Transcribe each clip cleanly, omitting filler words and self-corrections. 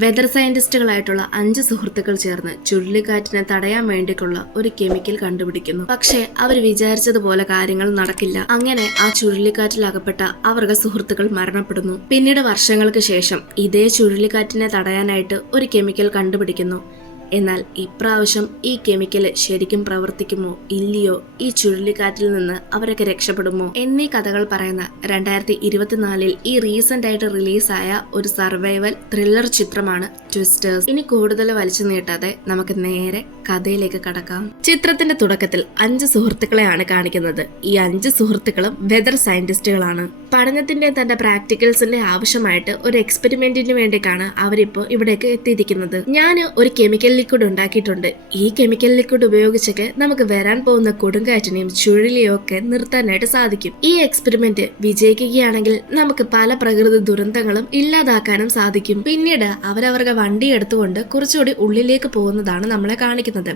Weather സയന്റിസ്റ്റുകളായിട്ടുള്ള 5 സുഹൃത്തുക്കൾ ചേർന്ന് ചുഴലിക്കാറ്റിനെ തടയാൻ വേണ്ടിയിട്ടുള്ള ഒരു കെമിക്കൽ കണ്ടുപിടിക്കുന്നു. പക്ഷേ അവർ വിചാരിച്ചതുപോലെ കാര്യങ്ങൾ നടക്കില്ല. അങ്ങനെ ആ ചുഴലിക്കാറ്റിൽ അകപ്പെട്ട അവരുടെ സുഹൃത്തുക്കൾ മരണപ്പെടുന്നു. പിന്നീട് വർഷങ്ങൾക്ക് ശേഷം ഇതേ ചുഴലിക്കാറ്റിനെ തടയാനായിട്ട് ഒരു കെമിക്കൽ കണ്ടുപിടിക്കുന്നു. എന്നാൽ ഇപ്രാവശ്യം ഈ കെമിക്കൽ ശരിക്കും പ്രവർത്തിക്കുമോ ഇല്ലയോ, ഈ ചുഴലിക്കാറ്റിൽ നിന്ന് അവരൊക്കെ രക്ഷപ്പെടുമോ എന്നീ കഥകൾ പറയുന്ന 2024 ഈ റീസെന്റ് ആയിട്ട് റിലീസായ ഒരു സർവൈവൽ ത്രില്ലർ ചിത്രമാണ് ട്വിസ്റ്റേഴ്സ്. ഇനി കൂടുതൽ വലിച്ചു നീട്ടാതെ നമുക്ക് നേരെ കഥയിലേക്ക് കടക്കാം. ചിത്രത്തിന്റെ തുടക്കത്തിൽ 5 സുഹൃത്തുക്കളെയാണ് കാണിക്കുന്നത്. ഈ 5 സുഹൃത്തുക്കളും വെതർ സയന്റിസ്റ്റുകളാണ്. പഠനത്തിന്റെ തന്റെ പ്രാക്ടിക്കൽസിന്റെ ആവശ്യമായിട്ട് ഒരു എക്സ്പെരിമെന്റിന് വേണ്ടിയിട്ടാണ് അവരിപ്പോ ഇവിടേക്ക് എത്തിയിരിക്കുന്നത്. ഞാൻ ഒരു കെമിക്കൽ ലിക്വിഡ് ഉണ്ടാക്കിയിട്ടുണ്ട്. ഈ കെമിക്കൽ ലിക്വിഡ് ഉപയോഗിച്ചിട്ട് നമുക്ക് വരാൻ പോകുന്ന കൊടുങ്കാറ്റിനെയും ചുഴലിയും ഒക്കെ നിർത്താനായിട്ട് സാധിക്കും. ഈ എക്സ്പെരിമെന്റ് വിജയിക്കുകയാണെങ്കിൽ നമുക്ക് പല പ്രകൃതി ദുരന്തങ്ങളും ഇല്ലാതാക്കാനും സാധിക്കും. പിന്നീട് അവരവരുടെ വണ്ടി എടുത്തുകൊണ്ട് കുറച്ചുകൂടി ഉള്ളിലേക്ക് പോകുന്നതാണ് നമ്മളെ കാണിക്കുന്നത്.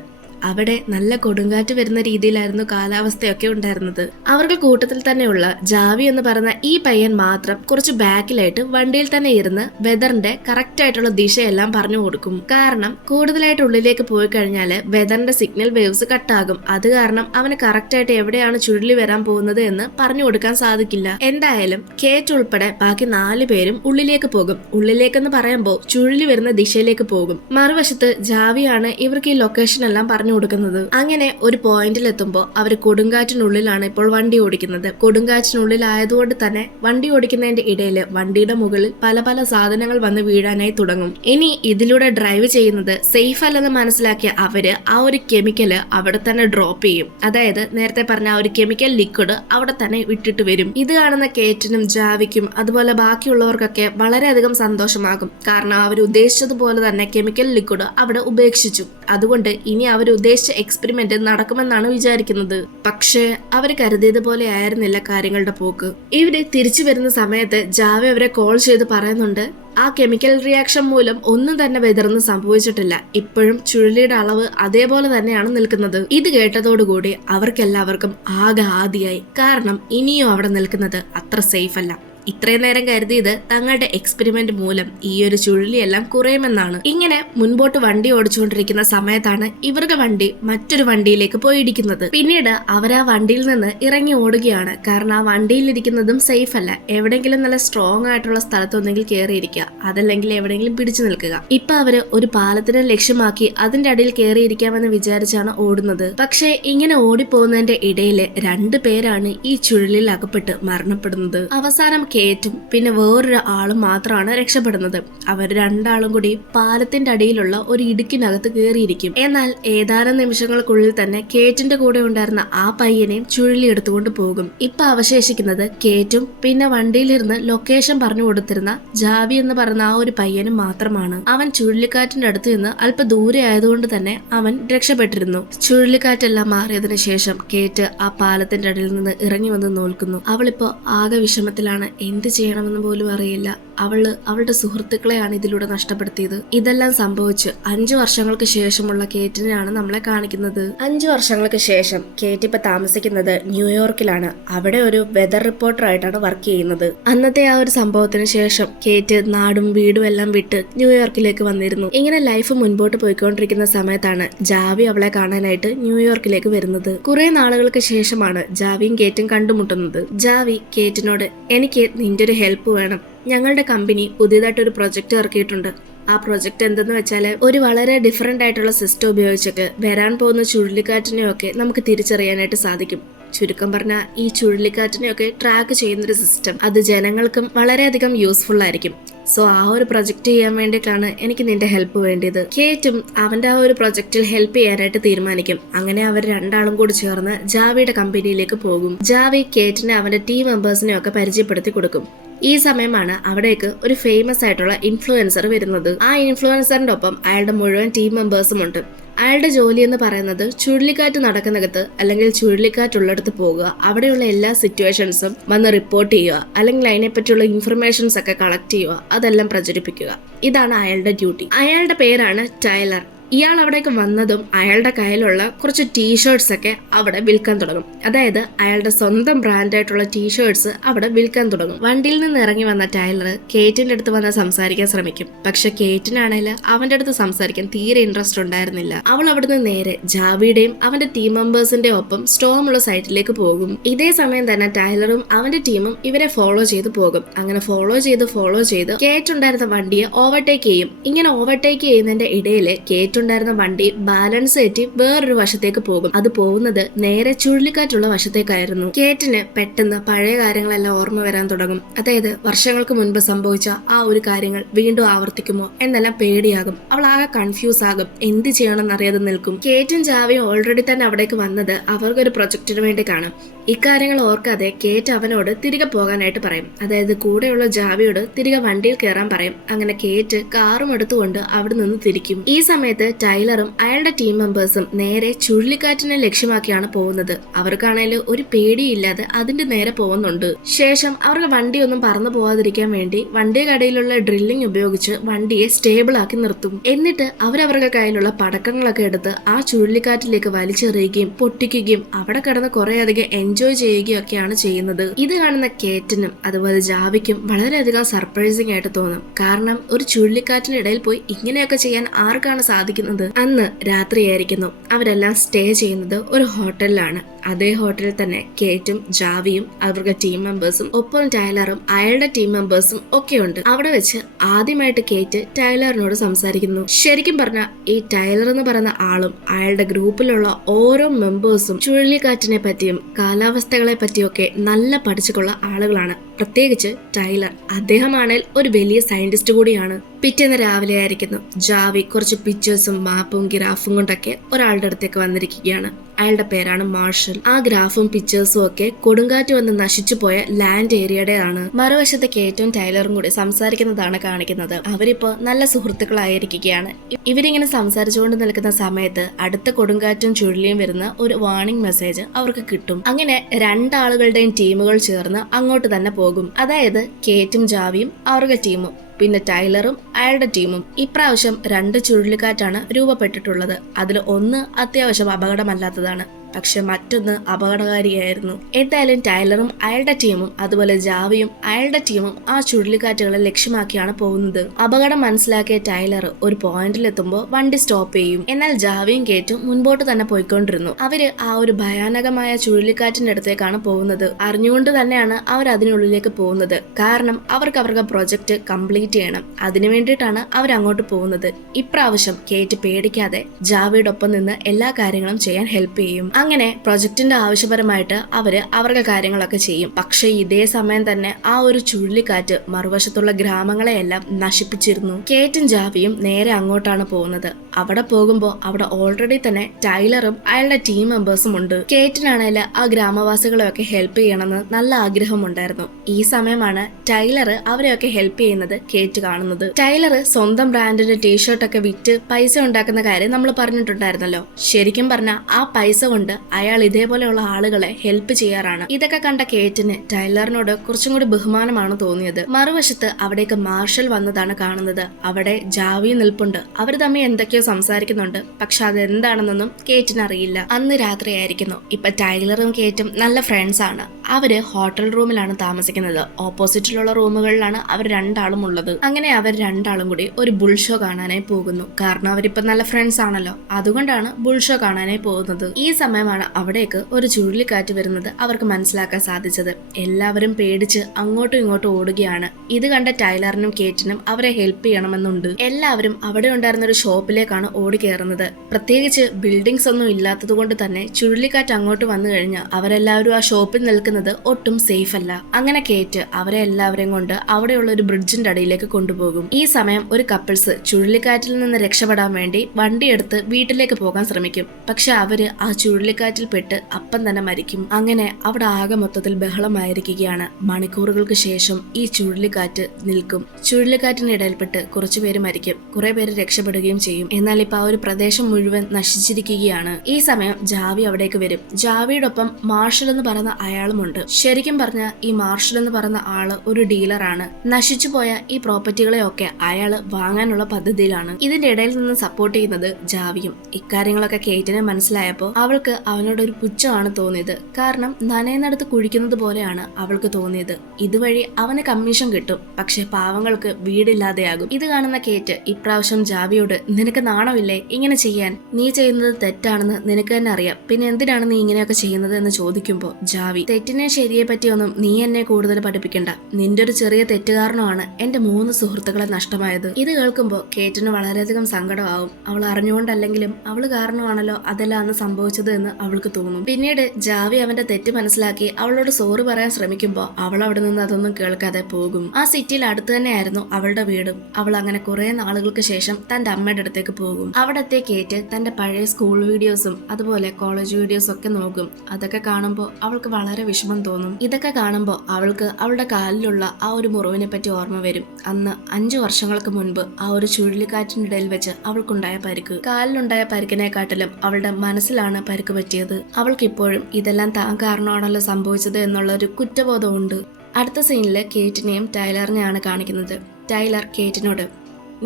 അവിടെ നല്ല കൊടുങ്കാറ്റ് വരുന്ന രീതിയിലായിരുന്നു കാലാവസ്ഥയൊക്കെ ഉണ്ടായിരുന്നത്. അവരുടെ കൂട്ടത്തിൽ തന്നെയുള്ള ജാവി എന്ന് പറയുന്ന ഈ പയ്യൻ മാത്രം കുറച്ച് ബാക്കിലായിട്ട് വണ്ടിയിൽ തന്നെ ഇരുന്ന് വെതറിന്റെ കറക്റ്റ് ആയിട്ടുള്ള ദിശയെല്ലാം പറഞ്ഞു കൊടുക്കും. കാരണം കൂടുതലായിട്ട് ഉള്ളിലേക്ക് പോയി കഴിഞ്ഞാല് വെതറിന്റെ സിഗ്നൽ വേവ്സ് കട്ടാകും. അത് കാരണം അവന് കറക്റ്റ് ആയിട്ട് എവിടെയാണ് ചുഴലി വരാൻ പോകുന്നത് എന്ന് പറഞ്ഞു കൊടുക്കാൻ സാധിക്കില്ല. എന്തായാലും കേറ്റ് ഉൾപ്പെടെ ബാക്കി 4 പേരും ഉള്ളിലേക്ക് പോകും. ഉള്ളിലേക്കെന്ന് പറയുമ്പോൾ ചുഴലി വരുന്ന ദിശയിലേക്ക് പോകും. മറുവശത്ത് ജാവിയാണ് ഇവർക്ക് ഈ ലൊക്കേഷൻ എല്ലാം പറഞ്ഞു കൊടുക്കുന്നത്. അങ്ങനെ ഒരു പോയിന്റിൽ എത്തുമ്പോൾ അവർ കൊടുങ്കാറ്റിനുള്ളിലാണ് ഇപ്പോൾ വണ്ടി ഓടിക്കുന്നത്. കൊടുങ്കാറ്റിനുള്ളിലായതുകൊണ്ട് തന്നെ വണ്ടി ഓടിക്കുന്നതിന്റെ ഇടയിൽ വണ്ടിയുടെ മുകളിൽ പല പല സാധനങ്ങൾ വന്ന് വീഴാനായി തുടങ്ങും. ഇനി ഇതിലൂടെ ഡ്രൈവ് ചെയ്യുന്നത് സേഫ് അല്ലെന്ന് മനസ്സിലാക്കിയ അവര് ആ ഒരു കെമിക്കല് അവിടെ തന്നെ ഡ്രോപ്പ് ചെയ്യും. അതായത് നേരത്തെ പറഞ്ഞ ആ ഒരു കെമിക്കൽ ലിക്വിഡ് അവിടെ തന്നെ വിട്ടിട്ട് വരും. ഇത് കാണുന്ന കേറ്റിനും ജാവിക്കും അതുപോലെ ബാക്കിയുള്ളവർക്കൊക്കെ വളരെയധികം സന്തോഷമാകും. കാരണം അവർ ഉദ്ദേശിച്ചതുപോലെ തന്നെ കെമിക്കൽ ലിക്വിഡ് അവിടെ ഉപേക്ഷിച്ചു. അതുകൊണ്ട് ഇനി അവർ ഉദ്ദേശിച്ച എക്സ്പെരിമെന്റ് നടക്കുമെന്നാണ് വിചാരിക്കുന്നത്. പക്ഷേ അവർ കരുതിയതുപോലെ ആയിരുന്നില്ല കാര്യങ്ങളുടെ പോക്ക്. ഇവര് തിരിച്ചു വരുന്ന സമയത്ത് ജാവി അവരെ കോൾ ചെയ്ത് പറയുന്നുണ്ട്, ആ കെമിക്കൽ റിയാക്ഷൻ മൂലം ഒന്നും തന്നെ വെതർന്ന് സംഭവിച്ചിട്ടില്ല. ഇപ്പോഴും ചുഴലിയുടെ അളവ് അതേപോലെ തന്നെയാണ് നിൽക്കുന്നത്. ഇത് കേട്ടതോടുകൂടി അവർക്കെല്ലാവർക്കും ആകെ ആദിയായി. കാരണം ഇനിയും അവിടെ നിൽക്കുന്നത് അത്ര സേഫ് അല്ല. ഇത്രയും നേരം കരുതിയത് തങ്ങളുടെ എക്സ്പെരിമെന്റ് മൂലം ഈ ഒരു ചുഴലിയെല്ലാം കുറയുമെന്നാണ്. ഇങ്ങനെ മുൻപോട്ട് വണ്ടി ഓടിച്ചുകൊണ്ടിരിക്കുന്ന സമയത്താണ് ഇവരുടെ വണ്ടി മറ്റൊരു വണ്ടിയിലേക്ക് പോയി ഇടിക്കുന്നത്. പിന്നീട് അവർ ആ വണ്ടിയിൽ നിന്ന് ഇറങ്ങി ഓടുകയാണ്. കാരണം ആ വണ്ടിയിൽ ഇരിക്കുന്നതും സേഫ് അല്ല. എവിടെയെങ്കിലും നല്ല സ്ട്രോങ് ആയിട്ടുള്ള സ്ഥലത്തൊന്നെങ്കിൽ കയറിയിരിക്കുക, അതല്ലെങ്കിൽ എവിടെയെങ്കിലും പിടിച്ചു നിൽക്കുക. ഇപ്പൊ അവര് ഒരു പാലത്തിനെ ലക്ഷ്യമാക്കി അതിന്റെ അടിയിൽ കയറിയിരിക്കാമെന്ന് വിചാരിച്ചാണ് ഓടുന്നത്. പക്ഷേ ഇങ്ങനെ ഓടിപ്പോകുന്നതിന്റെ ഇടയിൽ 2 പേരാണ് ഈ ചുഴലിൽ അകപ്പെട്ട് മരണപ്പെടുന്നത്. അവസാനം കേറ്റും പിന്നെ വേറൊരു ആളും മാത്രമാണ് രക്ഷപ്പെടുന്നത്. അവർ 2 ആളും കൂടി പാലത്തിന്റെ അടിയിലുള്ള ഒരു ഇടുക്കിനകത്ത് കയറിയിരിക്കും. എന്നാൽ ഏതാനും നിമിഷങ്ങൾക്കുള്ളിൽ തന്നെ കേറ്റിന്റെ കൂടെ ഉണ്ടായിരുന്ന ആ പയ്യനെയും ചുഴലി എടുത്തുകൊണ്ട് പോകും. ഇപ്പൊ അവശേഷിക്കുന്നത് കേറ്റും പിന്നെ വണ്ടിയിലിരുന്ന് ലൊക്കേഷൻ പറഞ്ഞു കൊടുത്തിരുന്ന ജാവി എന്ന് പറയുന്ന ആ ഒരു പയ്യനും മാത്രമാണ്. അവൻ ചുഴലിക്കാറ്റിന്റെ അടുത്ത് നിന്ന് അല്പ ദൂരെ ആയതുകൊണ്ട് തന്നെ അവൻ രക്ഷപ്പെട്ടിരുന്നു. ചുഴലിക്കാറ്റെല്ലാം മാറിയതിനു ശേഷം കേറ്റ് ആ പാലത്തിന്റെ അടിയിൽ നിന്ന് ഇറങ്ങി വന്ന് നോക്കുന്നു. അവളിപ്പോ ആകെ വിഷമത്തിലാണ്. എന്ത് ചെയ്യണമെന്ന് പോലും അറിയില്ല. അവളുടെ സുഹൃത്തുക്കളെയാണ് ഇതിലൂടെ നഷ്ടപ്പെടുത്തിയത്. ഇതെല്ലാം സംഭവിച്ച് 5 വർഷങ്ങൾക്ക് ശേഷമുള്ള കേറ്റിനെയാണ് നമ്മളെ കാണിക്കുന്നത്. 5 വർഷങ്ങൾക്ക് ശേഷം കേറ്റ് ഇപ്പൊ താമസിക്കുന്നത് ന്യൂയോർക്കിലാണ്. അവിടെ ഒരു വെതർ റിപ്പോർട്ടർ ആയിട്ടാണ് വർക്ക് ചെയ്യുന്നത്. അന്നത്തെ ആ ഒരു സംഭവത്തിന് ശേഷം കേറ്റ് നാടും വീടും എല്ലാം വിട്ട് ന്യൂയോർക്കിലേക്ക് വന്നിരുന്നു. ഇങ്ങനെ ലൈഫ് മുൻപോട്ട് പോയിക്കൊണ്ടിരിക്കുന്ന സമയത്താണ് ജാവി അവളെ കാണാനായിട്ട് ന്യൂയോർക്കിലേക്ക് വരുന്നത്. കുറെ നാളുകൾക്ക് ശേഷമാണ് ജാവിയും കേറ്റും കണ്ടുമുട്ടുന്നത്. ജാവി കേറ്റിനോട്, എനിക്ക് നിന്റെ ഒരു ഹെൽപ്പ് വേണം. ഞങ്ങളുടെ കമ്പനി പുതിയതായിട്ടൊരു പ്രൊജക്ട് ഇറക്കിയിട്ടുണ്ട്. ആ പ്രൊജക്ട് എന്തെന്ന് വെച്ചാല് ഒരു വളരെ ഡിഫറെന്റ് ആയിട്ടുള്ള സിസ്റ്റം ഉപയോഗിച്ചിട്ട് വരാൻ പോകുന്ന ചുഴലിക്കാറ്റിനെയൊക്കെ നമുക്ക് തിരിച്ചറിയാനായിട്ട് സാധിക്കും. ചുരുക്കം പറഞ്ഞാൽ ഈ ചുഴലിക്കാറ്റിനെയൊക്കെ ട്രാക്ക് ചെയ്യുന്നൊരു സിസ്റ്റം. അത് ജനങ്ങൾക്കും വളരെയധികം യൂസ്ഫുൾ ആയിരിക്കും. സോ ആ ഒരു പ്രൊജക്ട് ചെയ്യാൻ വേണ്ടിയിട്ടാണ് എനിക്ക് നിന്റെ ഹെൽപ്പ് വേണ്ടിയത്. കേറ്റും അവന്റെ ആ ഒരു പ്രൊജക്റ്റിൽ ഹെൽപ്പ് ചെയ്യാനായിട്ട് തീരുമാനിക്കും. അങ്ങനെ അവർ 2 ആളും കൂടി ചേർന്ന് ജാവിയുടെ കമ്പനിയിലേക്ക് പോകും. ജാവി കേറ്റിനെ അവന്റെ ടീം മെമ്പേഴ്സിനെ ഒക്കെ പരിചയപ്പെടുത്തി കൊടുക്കും. ഈ സമയമാണ് അവിടേക്ക് ഒരു ഫേമസ് ആയിട്ടുള്ള ഇൻഫ്ലുവൻസർ വരുന്നത്. ആ ഇൻഫ്ലുവൻസറിന്റെ ഒപ്പം അയാളുടെ മുഴുവൻ ടീം മെമ്പേഴ്സും ഉണ്ട്. അയാളുടെ ജോലി എന്ന് പറയുന്നത് ചുഴലിക്കാറ്റ് നടക്കുന്നിടത്ത് അല്ലെങ്കിൽ ചുഴലിക്കാറ്റുള്ളിടത്ത് പോകുക, അവിടെയുള്ള എല്ലാ സിറ്റുവേഷൻസും വന്ന് റിപ്പോർട്ട് ചെയ്യുക, അല്ലെങ്കിൽ അതിനെപ്പറ്റിയുള്ള ഇൻഫർമേഷൻസ് ഒക്കെ കളക്ട് ചെയ്യുക, അതെല്ലാം പ്രചരിപ്പിക്കുക. ഇതാണ് അയാളുടെ ഡ്യൂട്ടി. അയാളുടെ പേരാണ് ടൈലർ. ഇയാൾ അവിടേക്ക് വന്നതും അയാളുടെ കയ്യിലുള്ള കുറച്ച് ടീഷർട്സ് ഒക്കെ അവിടെ വിൽക്കാൻ തുടങ്ങും. അതായത് അയാളുടെ സ്വന്തം ബ്രാൻഡായിട്ടുള്ള ടീഷർട്സ് അവിടെ വിൽക്കാൻ തുടങ്ങും. വണ്ടിയിൽ നിന്ന് ഇറങ്ങി വന്ന ടൈലർ കേറ്റിന്റെ അടുത്ത് വന്ന് സംസാരിക്കാൻ ശ്രമിക്കും. പക്ഷെ കേറ്റിനാണെങ്കിൽ അവന്റെ അടുത്ത് സംസാരിക്കാൻ തീരെ ഇൻട്രസ്റ്റ് ഉണ്ടായിരുന്നില്ല. അവൾ അവിടുന്ന് നേരെ ജാവിയുടെയും അവന്റെ ടീം മെമ്പേഴ്സിന്റെ ഒപ്പം സ്റ്റോമുള്ള സൈറ്റിലേക്ക് പോകും. ഇതേ സമയം തന്നെ ടൈലറും അവന്റെ ടീമും ഇവരെ ഫോളോ ചെയ്ത് പോകും. അങ്ങനെ ഫോളോ ചെയ്ത് കേറ്റ് ഉണ്ടായിരുന്ന വണ്ടിയെ ഓവർടേക്ക് ചെയ്യും. ഇങ്ങനെ ഓവർടേക്ക് ചെയ്യുന്നതിന്റെ ഇടയിൽ കേറ്റ് ഉണ്ടായിരുന്ന വണ്ടി ബാലൻസ് തെറ്റി വേറൊരു വശത്തേക്ക് പോകും. അത് പോകുന്നത് നേരെ ചുഴലിക്കാറ്റുള്ള വശത്തേക്കായിരുന്നു. കേറ്റിന് പെട്ടെന്ന് പഴയ കാര്യങ്ങളെല്ലാം ഓർമ്മ വരാൻ തുടങ്ങും. അതായത് വർഷങ്ങൾക്ക് മുൻപ് സംഭവിച്ച ആ ഒരു കാര്യങ്ങൾ വീണ്ടും ആവർത്തിക്കുമോ എന്നെല്ലാം പേടിയാകും. അവൾ ആകെ കൺഫ്യൂസ് ആകും. എന്ത് ചെയ്യണമെന്ന് അറിയാതെ നിൽക്കും. കേറ്റും ജാവിയും ഓൾറെഡി തന്നെ അവിടേക്ക് വന്നത് അവർക്കൊരു പ്രൊജക്ടിന് വേണ്ടി കാണും. ഇക്കാര്യങ്ങൾ ഓർക്കാതെ കേറ്റ് അവനോട് തിരികെ പോകാനായിട്ട് പറയും. അതായത് കൂടെയുള്ള ജാവിയോട് തിരികെ വണ്ടിയിൽ കയറാൻ പറയും. അങ്ങനെ കേറ്റ് കാറും എടുത്തുകൊണ്ട് അവിടെ നിന്ന് തിരിക്കും. ഈ സമയത്ത് ടൈലറും അയാളുടെ ടീം മെമ്പേഴ്സും നേരെ ചുഴലിക്കാറ്റിനെ ലക്ഷ്യമാക്കിയാണ് പോകുന്നത്. അവർക്കാണെങ്കിൽ ഒരു പേടിയില്ലാതെ അതിന്റെ നേരെ പോകുന്നുണ്ട്. ശേഷം അവർക്ക് വണ്ടിയൊന്നും പറന്നു പോവാതിരിക്കാൻ വേണ്ടി വണ്ടിയുടെ ഡ്രില്ലിംഗ് ഉപയോഗിച്ച് വണ്ടിയെ സ്റ്റേബിൾ ആക്കി നിർത്തും. എന്നിട്ട് അവരവരുടെ കയ്യിലുള്ള പടക്കങ്ങളൊക്കെ എടുത്ത് ആ ചുഴലിക്കാറ്റിലേക്ക് വലിച്ചെറിയുകയും പൊട്ടിക്കുകയും അവിടെ കിടന്ന് കുറെ അധികം എൻജോയ് ചെയ്യുകയും ഒക്കെയാണ് ചെയ്യുന്നത്. ഇത് കാണുന്ന കേറ്റിനും അതുപോലെ ജാവിക്കും വളരെയധികം സർപ്രൈസിംഗ് ആയിട്ട് തോന്നും. കാരണം ഒരു ചുഴലിക്കാറ്റിനിടയിൽ പോയി ഇങ്ങനെയൊക്കെ ചെയ്യാൻ ആർക്കാണ് സാധിക്കുന്നത്? അന്ന് രാത്രിയായിരിക്കുന്നു. അവരെല്ലാം സ്റ്റേ ചെയ്യുന്നത് ഒരു ഹോട്ടലിലാണ്. അതേ ഹോട്ടലിൽ തന്നെ കേറ്റും ജാവിയും അവരുടെ ടീം മെമ്പേഴ്സും ഒപ്പം ടൈലറും അയാളുടെ ടീം മെമ്പേഴ്സും ഒക്കെ ഉണ്ട്. അവിടെ വെച്ച് ആദ്യമായിട്ട് കേറ്റ് ടൈലറിനോട് സംസാരിക്കുന്നു. ശരിക്കും പറഞ്ഞാൽ ഈ ടൈലർ എന്ന് പറയുന്ന ആളും അയാളുടെ ഗ്രൂപ്പിലുള്ള ഓരോ മെമ്പേഴ്സും ചുഴലിക്കാറ്റിനെ പറ്റിയും കാലാവസ്ഥകളെ പറ്റിയൊക്കെ നല്ല പഠിച്ചിട്ടുള്ള ആളുകളാണ്. പ്രത്യേകിച്ച് ടൈലർ. അദ്ദേഹമാണെങ്കിൽ ഒരു വലിയ സയന്റിസ്റ്റ് കൂടിയാണ്. പിറ്റേന്ന് രാവിലെ ആയിരിക്കുന്നു. ജാവി കുറച്ച് പിക്ചേഴ്സും മാപ്പും ഗ്രാഫും കൊണ്ടൊക്കെ ഒരാളുടെ അടുത്തേക്ക് വന്നിരിക്കുകയാണ്. അയാളുടെ പേരാണ് മാർഷൽ. ആ ഗ്രാഫും പിക്ചേഴ്സും ഒക്കെ കൊടുങ്കാറ്റ് വന്ന് നശിച്ചു പോയ ലാൻഡ് ഏരിയയുടെയാണ്. മറുവശത്ത് കേറ്റും ടൈലറും കൂടി സംസാരിക്കുന്നതാണ് കാണിക്കുന്നത്. അവരിപ്പോ നല്ല സുഹൃത്തുക്കളായിരിക്കുകയാണ്. ഇവരിങ്ങനെ സംസാരിച്ചുകൊണ്ട് നിൽക്കുന്ന സമയത്ത് അടുത്ത കൊടുങ്കാറ്റും ചുഴലിയും വരുന്ന ഒരു വാർണിംഗ് മെസ്സേജ് അവർക്ക് കിട്ടും. അങ്ങനെ രണ്ടാളുകളുടെയും ടീമുകൾ ചേർന്ന് അങ്ങോട്ട് തന്നെ പോകും. അതായത് കേറ്റും ജാവിയും അവരുടെ ടീമും പിന്നെ ടൈലറും അയാളുടെ ടീമും. ഇപ്രാവശ്യം 2 ചുഴലിക്കാറ്റാണ് രൂപപ്പെട്ടിട്ടുള്ളത്. അതിൽ ഒന്ന് അത്യാവശ്യം അപകടമല്ലാത്തതാണ്. പക്ഷെ മറ്റൊന്ന് അപകടകാരിയായിരുന്നു. എന്തായാലും ടൈലറും അയാളുടെ ടീമും അതുപോലെ ജാവിയും അയാളുടെ ടീമും ആ ചുഴലിക്കാറ്റുകളെ ലക്ഷ്യമാക്കിയാണ് പോകുന്നത്. അപകടം മനസ്സിലാക്കിയ ടൈലർ ഒരു പോയിന്റിലെത്തുമ്പോൾ വണ്ടി സ്റ്റോപ്പ് ചെയ്യും. എന്നാൽ ജാവിയും കേറ്റും മുൻപോട്ട് തന്നെ പോയിക്കൊണ്ടിരുന്നു. അവര് ആ ഒരു ഭയാനകമായ ചുഴലിക്കാറ്റിന്റെ അടുത്തേക്കാണ് പോകുന്നത്. അറിഞ്ഞുകൊണ്ട് തന്നെയാണ് അവർ അതിനുള്ളിലേക്ക് പോകുന്നത്. കാരണം അവർക്ക് അവരുടെ പ്രൊജക്ട് കംപ്ലീറ്റ് ചെയ്യണം. അതിനു വേണ്ടിയിട്ടാണ് അവർ അങ്ങോട്ട് പോകുന്നത്. ഇപ്രാവശ്യം കേറ്റ് പേടിക്കാതെ ജാവിയുടെ ഒപ്പം നിന്ന് എല്ലാ കാര്യങ്ങളും ചെയ്യാൻ ഹെൽപ്പ് ചെയ്യും. അങ്ങനെ പ്രൊജക്ടിന്റെ ആവശ്യപരമായിട്ട് അവര് അവരുടെ കാര്യങ്ങളൊക്കെ ചെയ്യും. പക്ഷെ ഇതേ സമയം തന്നെ ആ ഒരു ചുഴലിക്കാറ്റ് മറുവശത്തുള്ള ഗ്രാമങ്ങളെയെല്ലാം നശിപ്പിച്ചിരുന്നു. കേറ്റും ജാവിയും നേരെ അങ്ങോട്ടാണ് പോകുന്നത്. അവിടെ പോകുമ്പോൾ അവിടെ ഓൾറെഡി തന്നെ ടൈലറും അയാളുടെ ടീം മെമ്പേഴ്സും ഉണ്ട്. കേറ്റിനാണെങ്കിൽ ആ ഗ്രാമവാസികളെയൊക്കെ ഹെൽപ്പ് ചെയ്യണമെന്ന് നല്ല ആഗ്രഹമുണ്ടായിരുന്നു. ഈ സമയമാണ് ടൈലർ അവരെയൊക്കെ ഹെൽപ്പ് ചെയ്യുന്നത് കേറ്റ് കാണുന്നത്. ടൈലർ സ്വന്തം ബ്രാൻഡിന്റെ ടീഷർട്ടൊക്കെ വിറ്റ് പൈസ ഉണ്ടാക്കുന്ന കാര്യം നമ്മൾ പറഞ്ഞിട്ടുണ്ടായിരുന്നല്ലോ. ശരിക്കും പറഞ്ഞാൽ ആ പൈസ കൊണ്ട് അയാൾ ഇതേപോലെയുള്ള ആളുകളെ ഹെൽപ്പ് ചെയ്യാറാണ്. ഇതൊക്കെ കണ്ട കേറ്റിന് ടൈലറിനോട് കുറച്ചും കൂടി ബഹുമാനമാണ് തോന്നിയത്. മറുവശത്ത് അവിടേക്ക് മാർഷൽ വന്നതാണ് കാണുന്നത്. അവിടെ ജാവി നിൽപ്പുണ്ട്. അവർ തമ്മിൽ എന്തൊക്കെയോ സംസാരിക്കുന്നുണ്ട്. പക്ഷെ അതെന്താണെന്നൊന്നും കേറ്റിന് അറിയില്ല. അന്ന് രാത്രിയായിരിക്കുന്നു. ഇപ്പൊ ടൈലറും കേറ്റും നല്ല ഫ്രണ്ട്സ് ആണ്. അവര് ഹോട്ടൽ റൂമിലാണ് താമസിക്കുന്നത്. ഓപ്പോസിറ്റിലുള്ള റൂമുകളിലാണ് അവർ രണ്ടാളും ഉള്ളത്. അങ്ങനെ അവർ രണ്ടാളും കൂടി ഒരു ബുൾ ഷോ കാണാനായി പോകുന്നു. കാരണം അവരിപ്പോ നല്ല ഫ്രണ്ട്സ് ആണല്ലോ. അതുകൊണ്ടാണ് ബുൾ ഷോ കാണാനായി പോകുന്നത്. ഈ സമയമാണ് അവിടേക്ക് ഒരു ചുഴലിക്കാറ്റ് വരുന്നത് അവർക്ക് മനസ്സിലാക്കാൻ സാധിച്ചത്. എല്ലാവരും പേടിച്ച് അങ്ങോട്ടും ഇങ്ങോട്ടും ഓടുകയാണ്. ഇത് കണ്ട ടൈലറിനും കേറ്റിനും അവരെ ഹെൽപ്പ് ചെയ്യണമെന്നുണ്ട്. എല്ലാവരും അവിടെ ഉണ്ടായിരുന്ന ഒരു ഷോപ്പിലേക്കാണ് ഓടി കയറുന്നത്. പ്രത്യേകിച്ച് ബിൽഡിങ്സ് ഒന്നും ഇല്ലാത്തത് കൊണ്ട് തന്നെ ചുഴലിക്കാറ്റ് അങ്ങോട്ട് വന്നു കഴിഞ്ഞാൽ അവരെല്ലാവരും ആ ഷോപ്പിൽ നിൽക്കുന്നത് ഒട്ടും സേഫ് അല്ല. അങ്ങനെ കേറ്റ് അവരെ എല്ലാവരെയും കൊണ്ട് അവിടെയുള്ള ഒരു ബ്രിഡ്ജിന്റെ അടിയിലേക്ക് കൊണ്ടുപോകും. ഈ സമയം ഒരു കപ്പിൾസ് ചുഴലിക്കാറ്റിൽ നിന്ന് രക്ഷപ്പെടാൻ വേണ്ടി വണ്ടിയെടുത്ത് വീട്ടിലേക്ക് പോകാൻ ശ്രമിക്കും. പക്ഷെ അവര് ആ ചുഴലിക്കാറ്റിൽ പെട്ട് അപ്പം തന്നെ മരിക്കും. അങ്ങനെ അവിടെ ആകെ മൊത്തത്തിൽ ബഹളമായിരിക്കുകയാണ്. മണിക്കൂറുകൾക്ക് ശേഷം ഈ ചുഴലിക്കാറ്റ് നിൽക്കും. ചുഴലിക്കാറ്റിന് ഇടയിൽപ്പെട്ട് കുറച്ചുപേര് മരിക്കും, കുറെ പേര് രക്ഷപ്പെടുകയും ചെയ്യും. എന്നാൽ ഇപ്പൊ ആ ഒരു പ്രദേശം മുഴുവൻ നശിച്ചിരിക്കുകയാണ്. ഈ സമയം ജാവി അവിടേക്ക് വരും. ജാവിയോടൊപ്പം മാർഷൽ എന്ന് പറയുന്ന അയാളുമുണ്ട്. ശരിക്കും പറഞ്ഞ ഈ മാർഷൽ എന്ന് പറയുന്ന ആള് ഒരു ഡീലറാണ്. നശിച്ചു പോയ ഈ പ്രോപ്പർട്ടികളെയൊക്കെ അയാള് വാങ്ങാനുള്ള പദ്ധതിയിലാണ്. ഇതിന്റെ ഇടയിൽ നിന്ന് സപ്പോർട്ട് ചെയ്യുന്നത് ജാവിയും. ഇക്കാര്യങ്ങളൊക്കെ കേറ്റിനെ മനസ്സിലായപ്പോ അവൾക്ക് അവനോടൊരു പുച്ഛമാണ് തോന്നിയത്. കാരണം നനയുന്നിടത്ത് കുഴിക്കുന്നത് പോലെയാണ് അവൾക്ക് തോന്നിയത്. ഇതുവഴി അവന് കമ്മീഷൻ കിട്ടും, പക്ഷെ പാവങ്ങൾക്ക് വീടില്ലാതെയാകും. ഇത് കാണുന്ന കേറ്റ് ഇപ്രാവശ്യം ജാവിയോട്, നിനക്ക് നാണമില്ലേ ഇങ്ങനെ ചെയ്യാൻ? നീ ചെയ്യുന്നത് തെറ്റാണെന്ന് നിനക്ക് തന്നെ അറിയാം, പിന്നെ എന്തിനാണ് നീ ഇങ്ങനെയൊക്കെ ചെയ്യുന്നത് എന്ന് ചോദിക്കുമ്പോ ജാവി, തെറ്റിനെ ശരിയെ പറ്റിയൊന്നും നീ എന്നെ കൂടുതൽ പഠിപ്പിക്കണ്ട. നിന്റെ ഒരു ചെറിയ തെറ്റ് കാരണമാണ് എന്റെ 3 സുഹൃത്തുക്കളെ നഷ്ടമായത്. ഇത് കേൾക്കുമ്പോ കേറ്റിന് വളരെയധികം സങ്കടമാവും. അവൾ അറിഞ്ഞുകൊണ്ടല്ലെങ്കിലും അവള് കാരണമാണല്ലോ അതെല്ലാം അന്ന് സംഭവിച്ചത് എന്ന് അവൾക്ക് തോന്നും. പിന്നീട് ജാവി അവന്റെ തെറ്റ് മനസ്സിലാക്കി അവളോട് സോറി പറയാൻ ശ്രമിക്കുമ്പോ അവൾ അവിടെ നിന്ന് അതൊന്നും കേൾക്കാതെ പോകും. ആ സിറ്റിയിൽ അടുത്ത് തന്നെയായിരുന്നു അവളുടെ വീടും. അവൾ അങ്ങനെ കുറെ നാളുകൾക്ക് ശേഷം തന്റെ അമ്മയുടെ അടുത്തേക്ക് പോകും. അവിടത്തെ കേറ്റ് തന്റെ പഴയ സ്കൂൾ വീഡിയോസും അതുപോലെ കോളേജ് വീഡിയോസും ഒക്കെ നോക്കും. അതൊക്കെ കാണുമ്പോൾ അവൾക്ക് വളരെ വിഷമം തോന്നും. ഇതൊക്കെ കാണുമ്പോൾ അവൾക്ക് അവളുടെ കാലിലുള്ള ആ ഒരു മുറിവിനെ പറ്റി ഓർമ്മ വരും. അന്ന് 5 വർഷങ്ങൾക്ക് മുൻപ് ആ ഒരു ചുഴലിക്കാറ്റിനിടയിൽ വെച്ച് അവൾക്കുണ്ടായ പരിക്ക്. കാലിലുണ്ടായ പരിക്കിനെക്കാട്ടിലും അവളുടെ മനസ്സിലാണ് പരിക്ക് പറ്റിയത്. അവൾക്കിപ്പോഴും ഇതെല്ലാം താൻ കാരണമാണല്ലോ സംഭവിച്ചത് എന്നുള്ള ഒരു കുറ്റബോധമുണ്ട്. അടുത്ത സീനില് കേറ്റിനെയും ടൈലറിനെയാണ് കാണിക്കുന്നത്. ടൈലർ കേറ്റിനോട്,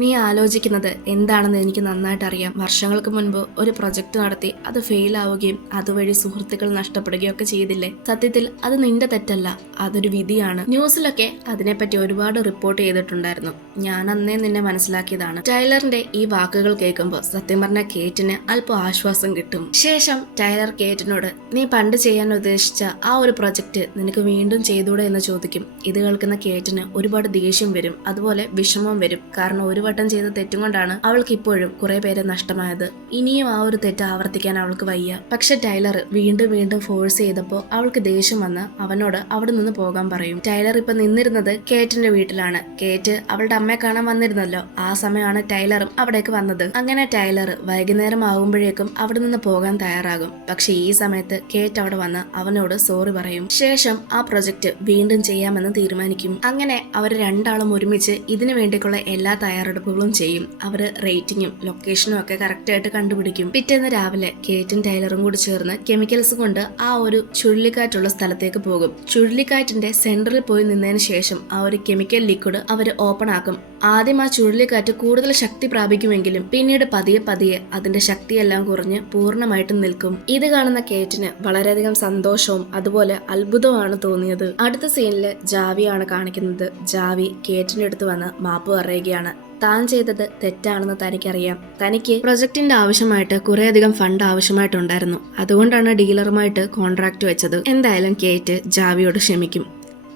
നീ ആലോചിക്കുന്നത് എന്താണെന്ന് എനിക്ക് നന്നായിട്ട് അറിയാം. വർഷങ്ങൾക്ക് മുൻപ് ഒരു പ്രൊജക്ട് നടത്തി അത് ഫെയിൽ ആവുകയും അതുവഴി സുഹൃത്തുക്കൾ നഷ്ടപ്പെടുകയും ഒക്കെ ചെയ്തില്ലേ? സത്യത്തിൽ അത് നിന്റെ തെറ്റല്ല, അതൊരു വിധിയാണ്. ന്യൂസിലൊക്കെ അതിനെപ്പറ്റി ഒരുപാട് റിപ്പോർട്ട് ചെയ്തിട്ടുണ്ടായിരുന്നു. ഞാൻ അന്നേ നിന്നെ മനസ്സിലാക്കിയതാണ്. ടൈലറിന്റെ ഈ വാക്കുകൾ കേൾക്കുമ്പോൾ സത്യം പറഞ്ഞ കേറ്റിന് അല്പം ആശ്വാസം കിട്ടും. ശേഷം ടൈലർ കേറ്റിനോട്, നീ പണ്ട് ചെയ്യാൻ ഉദ്ദേശിച്ച ആ ഒരു പ്രൊജക്ട് നിനക്ക് വീണ്ടും ചെയ്തൂടെ എന്ന് ചോദിക്കും. ഇത് കേൾക്കുന്ന കേറ്റിന് ഒരുപാട് ദേഷ്യം വരും, അതുപോലെ വിഷമം വരും. കാരണം ഒരു വട്ടം ചെയ്ത തെറ്റും കൊണ്ടാണ് അവൾക്ക് ഇപ്പോഴും കുറെ പേരെ നഷ്ടമായത്. ഇനിയും ആ ഒരു തെറ്റ് ആവർത്തിക്കാൻ അവൾക്ക് വയ്യ. പക്ഷെ ടൈലർ വീണ്ടും വീണ്ടും ഫോഴ്സ് ചെയ്തപ്പോ അവൾക്ക് ദേഷ്യം വന്ന് അവനോട് അവിടെ നിന്ന് പോകാൻ പറയും. ടൈലർ ഇപ്പൊ നിന്നിരുന്നത് കേറ്റിന്റെ വീട്ടിലാണ്. കേറ്റ് അവളുടെ അമ്മയെ കാണാൻ വന്നിരുന്നല്ലോ, ആ സമയമാണ് ടൈലറും അവിടേക്ക് വന്നത്. അങ്ങനെ ടൈലർ വൈകുന്നേരം ആകുമ്പോഴേക്കും അവിടെ നിന്ന് പോകാൻ തയ്യാറാകും. പക്ഷെ ഈ സമയത്ത് കേറ്റ് അവിടെ വന്ന് അവനോട് സോറി പറയും. ശേഷം ആ പ്രൊജക്ട് വീണ്ടും ചെയ്യാമെന്ന് തീരുമാനിക്കും. അങ്ങനെ അവർ രണ്ടാളും ഒരുമിച്ച് ഇതിനു വേണ്ടിയുള്ള എല്ലാ തയ്യാറെടുപ്പുകളും ചെയ്യും. അവര് റേറ്റിംഗും ലൊക്കേഷനും ഒക്കെ കറക്റ്റ് ആയിട്ട് കണ്ടുപിടിക്കും. പിറ്റേന്ന് രാവിലെ കേറ്റും ടൈലറും കൂടി ചേർന്ന് കെമിക്കൽസ് കൊണ്ട് ആ ഒരു ചുഴലിക്കാറ്റുള്ള സ്ഥലത്തേക്ക് പോകും. ചുഴലിക്കാറ്റിന്റെ സെന്ററിൽ പോയി നിന്നതിന് ശേഷം ആ ഒരു കെമിക്കൽ ലിക്വിഡ് അവര് ഓപ്പൺ ആക്കും. ആദ്യം ആ ചുഴലിക്കാറ്റ് കൂടുതൽ ശക്തി പ്രാപിക്കുമെങ്കിലും പിന്നീട് പതിയെ പതിയെ അതിന്റെ ശക്തിയെല്ലാം കുറഞ്ഞ് പൂർണ്ണമായിട്ടും നിൽക്കും. ഇത് കാണുന്ന കേറ്റിന് വളരെയധികം സന്തോഷവും അതുപോലെ അത്ഭുതവുമാണ് തോന്നിയത്. അടുത്ത സീനില് ജാവിയാണ് കാണിക്കുന്നത്. ജാവി കേറ്റിന്റെ അടുത്ത് വന്ന് മാപ്പ് പറയുകയാണ്. താൻ ചെയ്തത് തെറ്റാണെന്ന് തനിക്കറിയാം. തനിക്ക് പ്രൊജക്ടിന്റെ ആവശ്യമായിട്ട് കുറേയധികം ഫണ്ട് ആവശ്യമായിട്ടുണ്ടായിരുന്നു. അതുകൊണ്ടാണ് ഡീലറുമായിട്ട് കോൺട്രാക്ട് വെച്ചത്. എന്തായാലും കേറ്റ് ജാവിയോട് ക്ഷമിക്കും.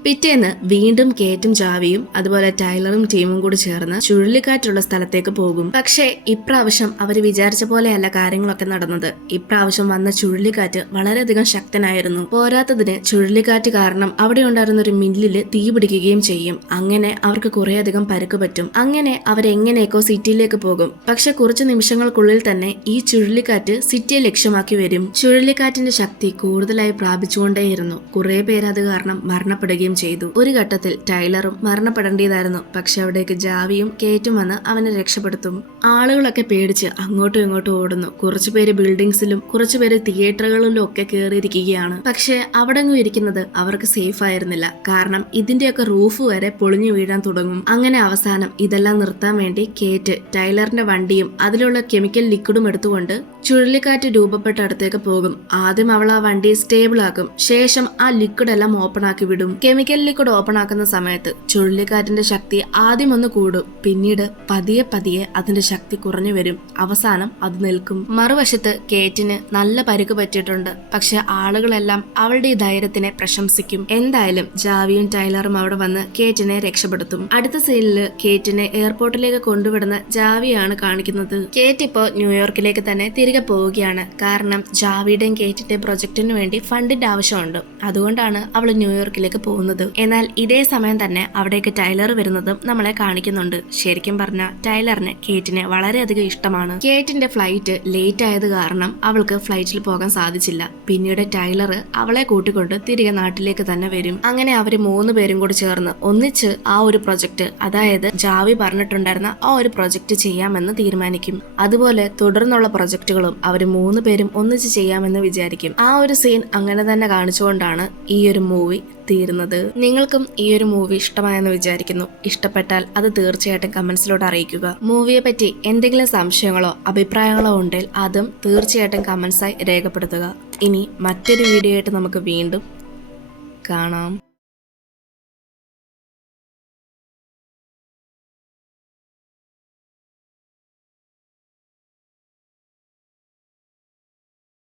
പിറ്റേന്ന് വീണ്ടും കേറ്റും ജാവിയും അതുപോലെ ടൈലറും ടീമും കൂടി ചേർന്ന് ചുഴലിക്കാറ്റുള്ള സ്ഥലത്തേക്ക് പോകും. പക്ഷേ ഇപ്രാവശ്യം അവർ വിചാരിച്ച പോലെയല്ല കാര്യങ്ങളൊക്കെ നടന്നത്. ഇപ്രാവശ്യം വന്ന ചുഴലിക്കാറ്റ് വളരെയധികം ശക്തനായിരുന്നു. പോരാത്തതിന് ചുഴലിക്കാറ്റ് കാരണം അവിടെ ഉണ്ടായിരുന്ന ഒരു മില്ലില് തീ പിടിക്കുകയും ചെയ്യും. അങ്ങനെ അവർക്ക് കുറേയധികം പരുക്ക് പറ്റും. അങ്ങനെ അവരെങ്ങനെയൊക്കെ സിറ്റിയിലേക്ക് പോകും. പക്ഷെ കുറച്ച് നിമിഷങ്ങൾക്കുള്ളിൽ തന്നെ ഈ ചുഴലിക്കാറ്റ് സിറ്റിയെ ലക്ഷ്യമാക്കി വരും. ചുഴലിക്കാറ്റിന്റെ ശക്തി കൂടുതലായി പ്രാപിച്ചുകൊണ്ടേയിരുന്നു. കുറെ പേര് അത് കാരണം മരണപ്പെടുകയും ചെയ്തു. ഒരു ഘട്ടത്തിൽ ടൈലറും മരണപ്പെടേണ്ടതായിരുന്നു. പക്ഷെ അവിടേക്ക് ജാവിയും കേറ്റും വന്ന് അവനെ രക്ഷപ്പെടുത്തും. ആളുകളൊക്കെ പേടിച്ച് അങ്ങോട്ടും ഇങ്ങോട്ടും ഓടുന്നു. കുറച്ചുപേര് ബിൽഡിങ്സിലും കുറച്ചുപേര് തിയേറ്ററുകളിലും ഒക്കെ കയറിയിരിക്കുകയാണ്. പക്ഷെ അവിടെങ്ങും ഇരിക്കുന്നത് അവർക്ക് സേഫ് ആയിരുന്നില്ല. കാരണം ഇതിന്റെയൊക്കെ റൂഫ് വരെ പൊളിഞ്ഞു വീഴാൻ തുടങ്ങും. അങ്ങനെ അവസാനം ഇതെല്ലാം നിർത്താൻ വേണ്ടി കേറ്റ് ടൈലറിന്റെ വണ്ടിയും അതിലുള്ള കെമിക്കൽ ലിക്വിഡും എടുത്തുകൊണ്ട് ചുഴലിക്കാറ്റ് രൂപപ്പെട്ട അടുത്തേക്ക് പോകും. ആദ്യം അവൾ ആ വണ്ടി സ്റ്റേബിൾ ആക്കും. ശേഷം ആ ലിക്വിഡ് എല്ലാം ഓപ്പൺ ആക്കി വിടും. കെമിക്കൽ ലിക്വിഡ് ഓപ്പൺ ആക്കുന്ന സമയത്ത് ചുഴലിക്കാറ്റിന്റെ ശക്തി ആദ്യം ഒന്ന് കൂടും. പിന്നീട് പതിയെ പതിയെ അതിന്റെ ശക്തി കുറഞ്ഞു വരും. അവസാനം അത് നിൽക്കും. മറുവശത്ത് കേറ്റിന് നല്ല പരിക്ക് പറ്റിയിട്ടുണ്ട്. പക്ഷെ ആളുകളെല്ലാം അവളുടെ ഈ ധൈര്യത്തിനെ പ്രശംസിക്കും. എന്തായാലും ജാവിയും ടൈലറും അവിടെ വന്ന് കേറ്റിനെ രക്ഷപ്പെടുത്തും. അടുത്ത സീനില് കേറ്റിനെ എയർപോർട്ടിലേക്ക് കൊണ്ടുവിടുന്ന ജാവിയാണ് കാണിക്കുന്നത്. കേറ്റ് ഇപ്പോ ന്യൂയോർക്കിലേക്ക് തന്നെ തിരികെ പോവുകയാണ്. കാരണം ജാവിയുടെയും കേറ്റിന്റെ പ്രൊജക്ടിന് വേണ്ടി ഫണ്ടിന്റെ ആവശ്യമുണ്ട്. അതുകൊണ്ടാണ് അവൾ ന്യൂയോർക്കിലേക്ക് പോകുന്നത്. പോകുന്നത്. എന്നാൽ ഇതേ സമയം തന്നെ അവിടേക്ക് ടൈലർ വരുന്നതും നമ്മളെ കാണിക്കുന്നുണ്ട്. ശരിക്കും പറഞ്ഞാൽ ടൈലറിന് കേറ്റിനെ വളരെയധികം ഇഷ്ടമാണ്. കേറ്റിന്റെ ഫ്ലൈറ്റ് ലേറ്റ് ആയത് കാരണം അവൾക്ക് ഫ്ലൈറ്റിൽ പോകാൻ സാധിച്ചില്ല. പിന്നീട് ടൈലർ അവളെ കൂട്ടിക്കൊണ്ട് തിരികെ നാട്ടിലേക്ക് തന്നെ വരും. അങ്ങനെ അവര് 3 പേരും കൂടി ചേർന്ന് ഒന്നിച്ച് ആ ഒരു പ്രൊജക്ട്, അതായത് ജാവി പറഞ്ഞിട്ടുണ്ടായിരുന്ന ആ ഒരു പ്രൊജക്ട് ചെയ്യാമെന്ന് തീരുമാനിക്കും. അതുപോലെ തുടർന്നുള്ള പ്രൊജക്ടുകളും അവര് 3 പേരും ഒന്നിച്ച് ചെയ്യാമെന്ന് വിചാരിക്കും. ആ ഒരു സീൻ അങ്ങനെ തന്നെ കാണിച്ചുകൊണ്ടാണ് ഈ ഒരു മൂവി തീരുന്നത്. നിങ്ങൾക്കും ഈ ഒരു മൂവി ഇഷ്ടമായെന്ന് വിചാരിക്കുന്നു. ഇഷ്ടപ്പെട്ടാൽ അത് തീർച്ചയായിട്ടും കമന്റ്സിലോട്ട് അറിയിക്കുക. മൂവിയെ പറ്റി എന്തെങ്കിലും സംശയങ്ങളോ അഭിപ്രായങ്ങളോ ഉണ്ടെങ്കിൽ അതും തീർച്ചയായിട്ടും കമന്റ്സായി രേഖപ്പെടുത്തുക. ഇനി മറ്റൊരു വീഡിയോ ആയിട്ട് നമുക്ക് വീണ്ടും കാണാം.